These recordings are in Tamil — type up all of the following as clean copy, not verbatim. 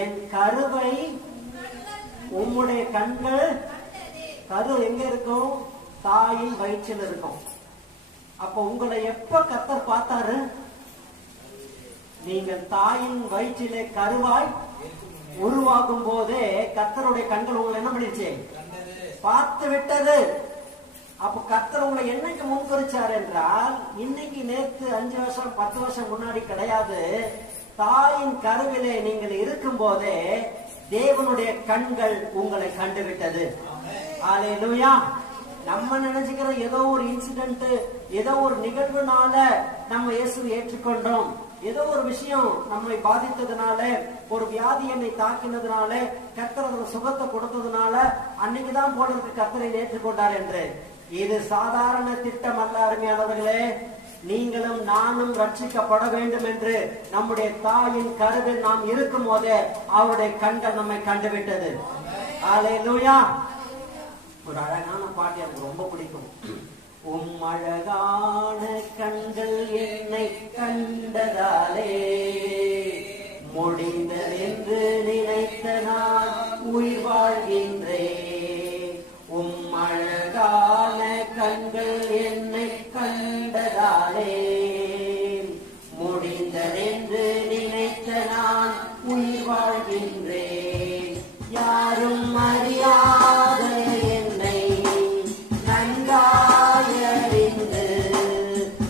என் கருவை உம்முடைய கண்கள், கரு எங்க இருக்கும்? தாயின் வயிற்றில் இருக்கும். அப்ப உங்களை எப்ப கர்த்தர் பார்த்தாரு? நீங்கள் தாயின் வயிற்றிலே கருவாய் உருவாகும் போதே கர்த்தருடைய கண்கள் உங்களை என்ன பண்ணிருச்சு? பார்த்து விட்டது. அப்ப கர்த்தர் உங்களை என்னைக்கு முன்குறிச்சார் என்றால், இன்னைக்கு, நேற்று, 5 வருஷம் 10 வருஷம் முன்னாடி கிடையாது. தாயின் கருவிலே நீங்கள் இருக்கும் போதே தேவனுடைய கண்கள் உங்களை கண்டுவிட்டது. அல்லேலூயா. நம்ம நினைச்சுக்கிற ஏதோ ஒரு இன்சிடென்ட், ஏதோ ஒரு நிகழ்வுனால நம்ம இயேசுவை ஏற்றுக்கொண்டோம், ஏதோ ஒரு விஷயம் நம்மை பாதித்ததுனால, ஒரு வியாதி என்னை தாக்கினதுனால, கர்த்தர் சுகத்தை கொடுத்ததுனால அன்னைக்குதான் போல இருக்கு கர்த்தரை ஏற்றுக்கொண்டார் என்று. இது சாதாரண திட்டம் அல்ல அருமையானவர்களே. நீங்களும் நானும் ரட்சிக்கப்பட வேண்டும் என்று நம்முடைய தாயின் கருவில் நாம் இருக்கும் போதே அவருடைய கண்கள் நம்மை கண்டுவிட்டது. அல்லேலூயா. ஒரு அழகான பாட்டு எனக்கு ரொம்ப பிடிக்கும். அழகான கண்கள் என்னை கண்டதாலே முடிந்ததென்று நினைத்த நான் உயிர் வாழ்கின்றேன். அழகான கண்கள் என்னை கண்டதாலே முடிந்ததென்று நினைத்த நான் உயிர் வாழ்கின்றேன். யாரும் அறியாத என்னை நன்றாயறிந்து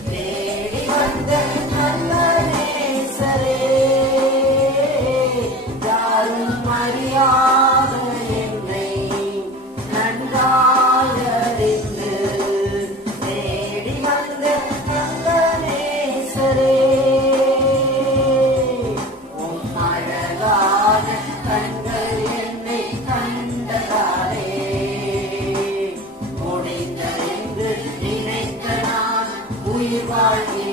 தேடி வந்த நல்ல நேசரே, யாரும் அறியாத என்னை நன்றாயறிந்து தேடி வந்த நல்ல நேசரே, அழகான கண்கள் என்னை கண்டதாலே முடிந்ததென்று நினைத்த நான் உயிர் வாழ்கிறேன்.